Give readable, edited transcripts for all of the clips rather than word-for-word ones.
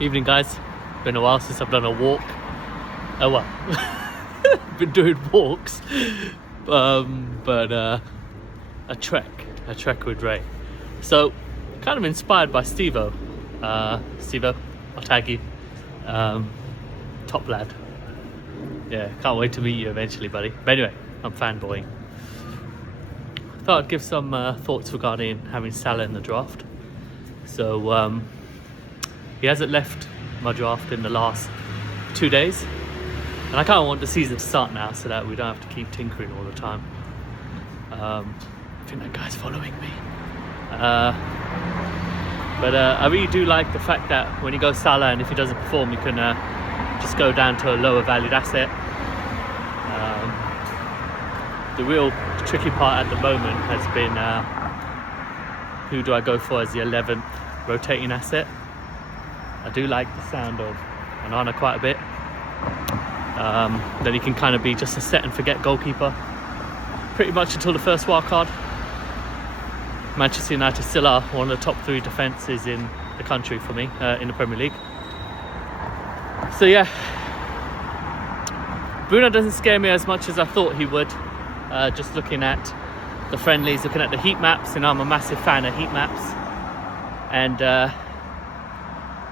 Evening, guys. Been a while since I've done a walk. Oh well, been doing walks, but a trek with Ray. So, kind of inspired by Stevo. Stevo, I'll tag you. Top lad. Yeah, can't wait to meet you eventually, buddy. But anyway, I'm fanboying. Thought I'd give some thoughts regarding having Salah in the draft. So, he hasn't left my draft in the last 2 days, and I kind of want the season to start now so that we don't have to keep tinkering all the time. I think that guy's following me. But I really do like the fact that when you go Salah, and if he doesn't perform, you can just go down to a lower valued asset. The real tricky part at the moment has been who do I go for as the 11th rotating asset. I do like the sound of Onana quite a bit. Then he can kind of be just a set and forget goalkeeper pretty much until the first wild card. Manchester United still are one of the top 3 defences in the country for me, in the Premier League. So yeah, Bruno doesn't scare me as much as I thought he would. Just looking at the friendlies, looking at the heat maps, and I'm a massive fan of heat maps. And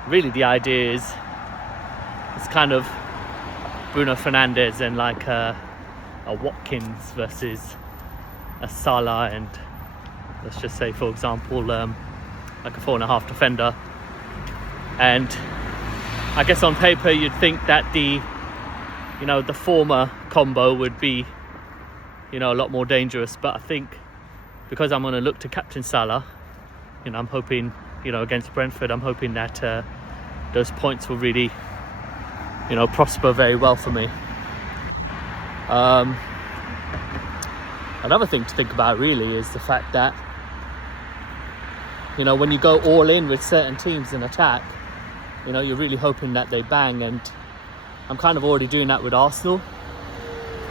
really the idea is it's kind of Bruno Fernandes and like a Watkins versus a Salah, and let's just say, for example, like a 4.5 defender. And I guess on paper you'd think that the former combo would be a lot more dangerous, but I think because I'm going to look to captain Salah, I'm hoping against Brentford, I'm hoping that those points will really prosper very well for me. Another thing to think about really is the fact that when you go all in with certain teams in attack, you're really hoping that they bang, and I'm kind of already doing that with Arsenal.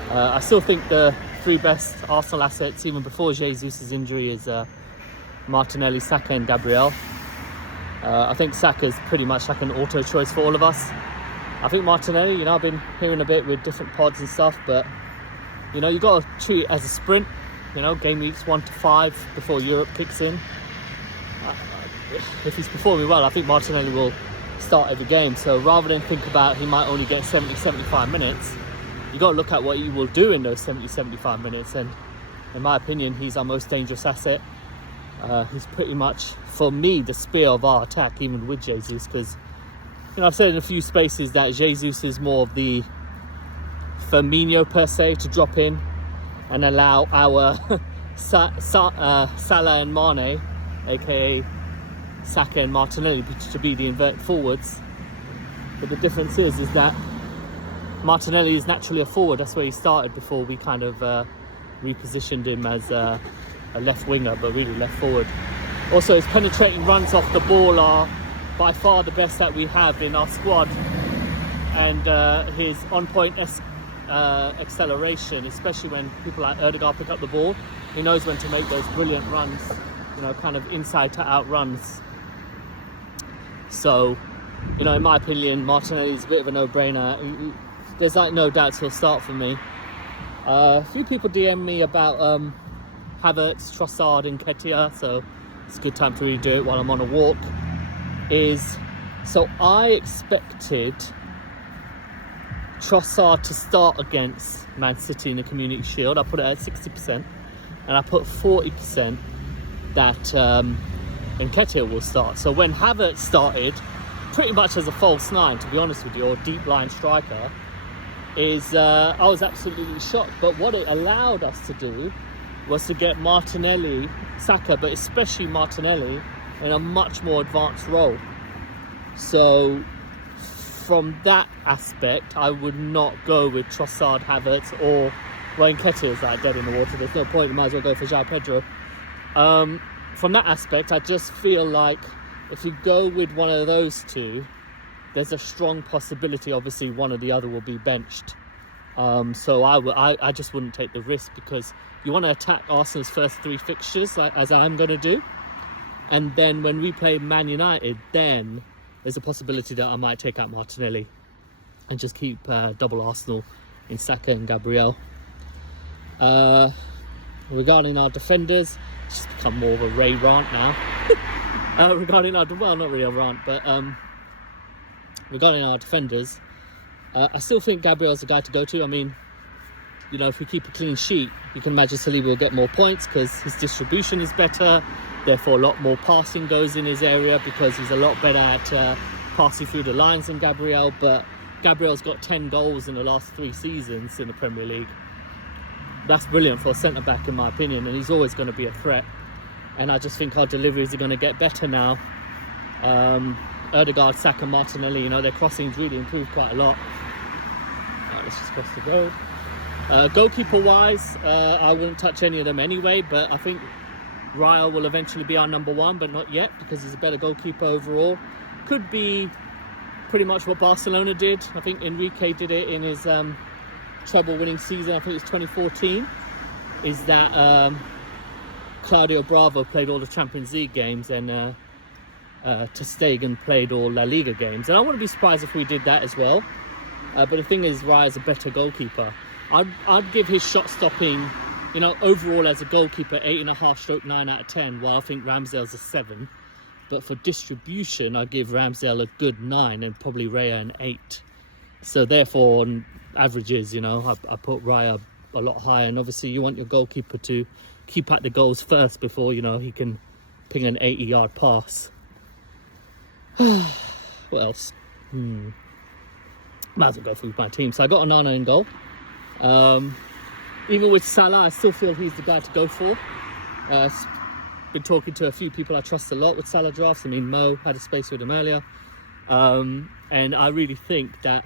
I still think the 3 best Arsenal assets, even before Jesus' injury, is Martinelli, Saka and Gabriel. I think Saka's pretty much like an auto choice for all of us. I think Martinelli, I've been hearing a bit with different pods and stuff, but you got to treat it as a sprint. Game weeks 1 to 5 before Europe kicks in. If he's performing well, I think Martinelli will start every game. So rather than think about he might only get 70-75 minutes, you got to look at what he will do in those 70-75 minutes. And in my opinion, he's our most dangerous asset. He's pretty much, for me, the spear of our attack, even with Jesus, because I've said in a few spaces that Jesus is more of the Firmino per se to drop in and allow our Salah and Mane, aka Saka and Martinelli, to be the inverted forwards. But the difference is that Martinelli is naturally a forward. That's where he started before we kind of repositioned him as a left winger, but really left forward. Also, his penetrating runs off the ball are by far the best that we have in our squad, and his on-point acceleration, especially when people like Erdegaard pick up the ball, he knows when to make those brilliant runs, kind of inside to out runs. So, in my opinion, Martinelli is a bit of a no-brainer. There's no doubts he'll start for me. A few people DM me about Havertz, Trossard and Nketiah, so it's a good time to really do it while I'm on a walk. So I expected Trossard to start against Man City in the Community Shield. I put it at 60%, and I put 40% that Nketiah will start. So when Havertz started, pretty much as a false 9, to be honest with you, or deep line striker, I was absolutely shocked. But what it allowed us to do was to get Martinelli, Saka, but especially Martinelli, in a much more advanced role. So from that aspect, I would not go with Trossard, Havertz, or Nketiah is like dead in the water. There's no point, you might as well go for João Pedro. From that aspect, I just feel like if you go with one of those two, there's a strong possibility, obviously, one or the other will be benched. So I just wouldn't take the risk, because you want to attack Arsenal's first 3 fixtures, like as I'm going to do. And then when we play Man United, then there's a possibility that I might take out Martinelli and just keep double Arsenal in Saka and Gabriel. Regarding our defenders, it's just become more of a Ray rant now. Regarding our, well, not really a rant, but regarding our defenders, I still think Gabriel's the guy to go to. I mean, you know, if we keep a clean sheet, you can imagine Saliba will get more points because his distribution is better. Therefore, a lot more passing goes in his area because he's a lot better at passing through the lines than Gabriel. But Gabriel's got 10 goals in the last 3 seasons in the Premier League. That's brilliant for a centre-back, in my opinion, and he's always going to be a threat. And I just think our deliveries are going to get better now. Ødegaard, Saka, Martinelli, you know, their crossings really improved quite a lot. Let's just cross the goal. Goalkeeper-wise, I wouldn't touch any of them anyway, but I think Raya will eventually be our number 1, but not yet because he's a better goalkeeper overall. Could be pretty much what Barcelona did. I think Enrique did it in his treble-winning season. I think it was 2014. Is that Claudio Bravo played all the Champions League games and Ter Stegen played all La Liga games. And I wouldn't be surprised if we did that as well. But the thing is, Raya's a better goalkeeper. I'd give his shot stopping, you know, overall as a goalkeeper, 8.5/9 out of 10. Well, I think Ramsdale's a 7. But for distribution, I give Ramsdale a good 9 and probably Raya an 8. So therefore, on averages, you know, I put Raya a lot higher. And obviously, you want your goalkeeper to keep at the goals first before, you know, he can ping an 80-yard pass. What else? Might as well go through my team. So I got Onana in goal. Even with Salah, I still feel he's the guy to go for. Been talking to a few people I trust a lot with Salah drafts. I mean, Mo had a space with him earlier. And I really think that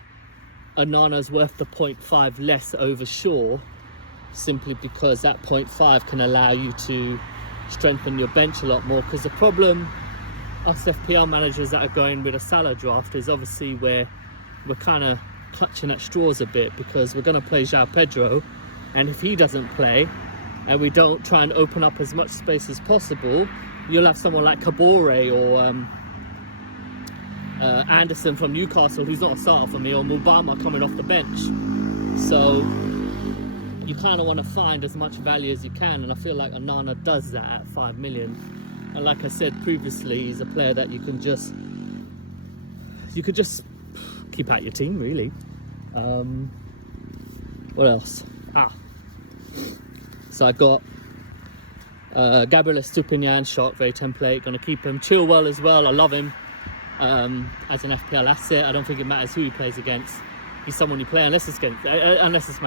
Onana's worth the 0.5 less over Shaw, simply because that 0.5 can allow you to strengthen your bench a lot more. Because the problem, us FPL managers that are going with a Salah draft, is obviously where we're kind of clutching at straws a bit, because we're going to play João Pedro, and if he doesn't play and we don't try and open up as much space as possible, you'll have someone like Kabore or Anderson from Newcastle, who's not a starter for me, or Mubama coming off the bench. So you kind of want to find as much value as you can, and I feel like Onana does that at 5 million. And like I said previously, he's a player that you could just keep at your team, really. What else? So I got Gabriel Estupiñán, shot, very template, gonna keep him. Chilwell as well, I love him as an FPL asset. I don't think it matters who he plays against. He's someone you play unless it's Man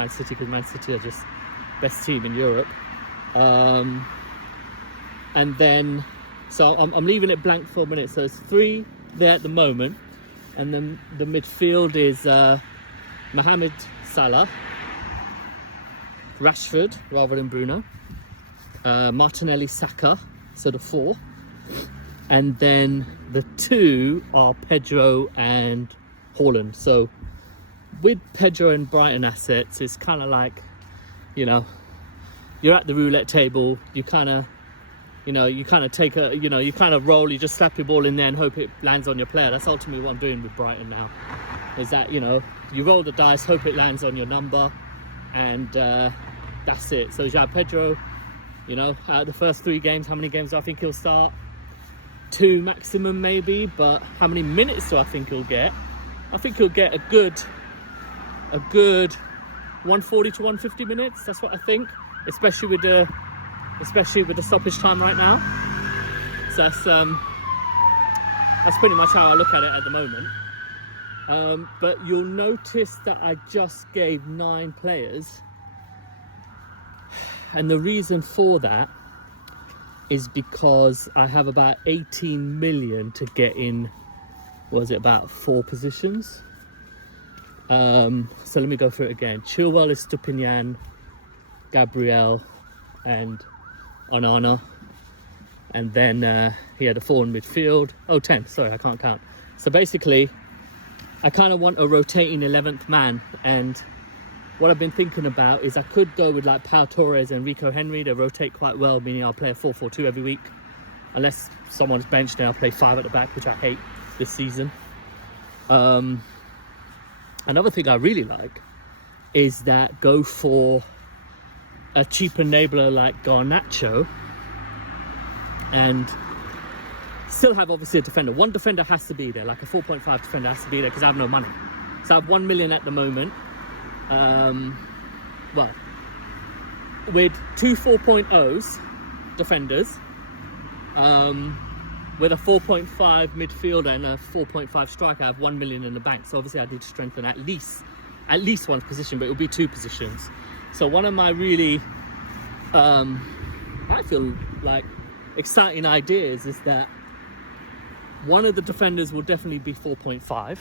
City, because Man City are just best team in Europe. And then, so I'm leaving it blank for a minute. So it's 3 there at the moment. And then the midfield is Mohamed Salah, Rashford rather than Bruno, Martinelli, Saka, so the 4. And then the 2 are Pedro and Haaland. So with Pedro and Brighton assets, it's kind of like, you know, you're at the roulette table, you kind of take a, you kind of roll, you just slap your ball in there and hope it lands on your player. That's ultimately what I'm doing with Brighton now, is that, you know, you roll the dice, hope it lands on your number, and that's it. So João Pedro, you know, the first 3 games, how many games do I think he'll start? 2 maximum maybe, but how many minutes do I think he'll get? I think he'll get a good 140 to 150 minutes. That's what I think, especially with the stoppage time right now. So that's pretty much how I look at it at the moment. But you'll notice that I just gave 9 players, and the reason for that is because I have about 18 million to get in, was it about 4 positions? So let me go through it again. Chilwell, Estupiñán, Gabriel and Onana, and then he had a 4 in midfield. 10, sorry, I can't count. So basically I kind of want a rotating 11th man, and what I've been thinking about is I could go with like Pau Torres and Rico Henry. They rotate quite well, meaning I'll play a 4-4-2 every week. unless someone's benched, then I'll play 5 at the back, which I hate this season. Another thing I really like is that go for a cheap enabler like Garnacho and still have obviously a defender. One defender has to be there, like a 4.5 defender has to be there, because I have no money. So I have 1 million at the moment. Well, with 2 4.0s defenders, with a 4.5 midfielder and a 4.5 striker, I have 1 million in the bank. So obviously I need to strengthen at least one position, but it will be 2 positions. So one of my really, I feel like, exciting ideas is that one of the defenders will definitely be 4.5,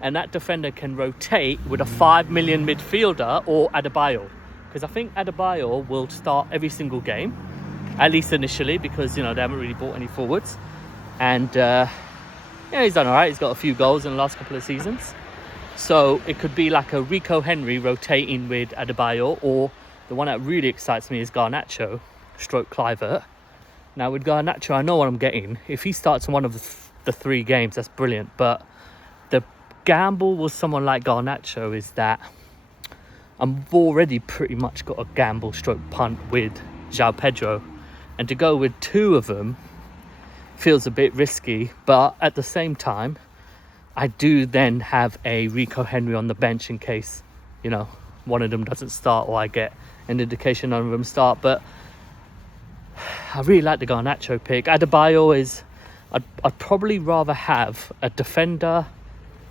and that defender can rotate with a 5 million midfielder or Adebayo, because I think Adebayo will start every single game, at least initially, because they haven't really bought any forwards, and he's done all right. He's got a few goals in the last couple of seasons, so it could be like a Rico Henry rotating with Adebayo, or the one that really excites me is Garnacho stroke Kluivert. Now with Garnacho, I know what I'm getting. If he starts in one of the 3 games, that's brilliant. But the gamble with someone like Garnacho is that I've already pretty much got a gamble stroke punt with João Pedro. And to go with 2 of them feels a bit risky. But at the same time, I do then have a Rico Henry on the bench in case, one of them doesn't start, or I get an indication none of them start. But I really like the Garnacho pick. Adebayo is, I'd probably rather have a defender,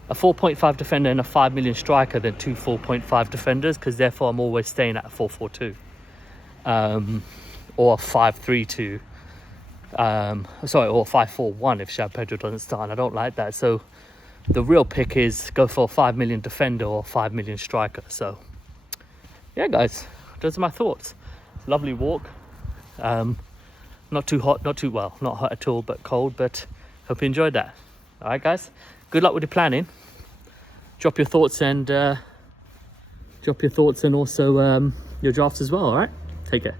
a 4.5 defender and a 5 million striker than 2 4.5 defenders, because therefore I'm always staying at a 4-4-2 or a 5-3-2, or 5-4-1 if João Pedro doesn't start, and I don't like that. So the real pick is go for a 5 million defender or 5 million striker. So yeah, guys, those are my thoughts. Lovely walk. Not too hot, not hot at all, but cold. But hope you enjoyed that. All right, guys, good luck with the planning. Drop your thoughts and also your drafts as well. All right, take care.